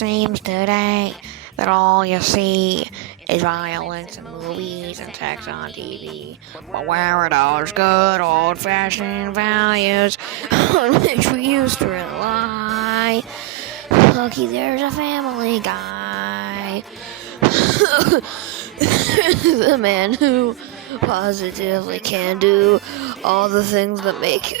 seems today that all you see is violence in movies and sex on TV. But where are those good old-fashioned values on which we used to rely? Looky, there's a Family Guy. The man who positively can do all the things that make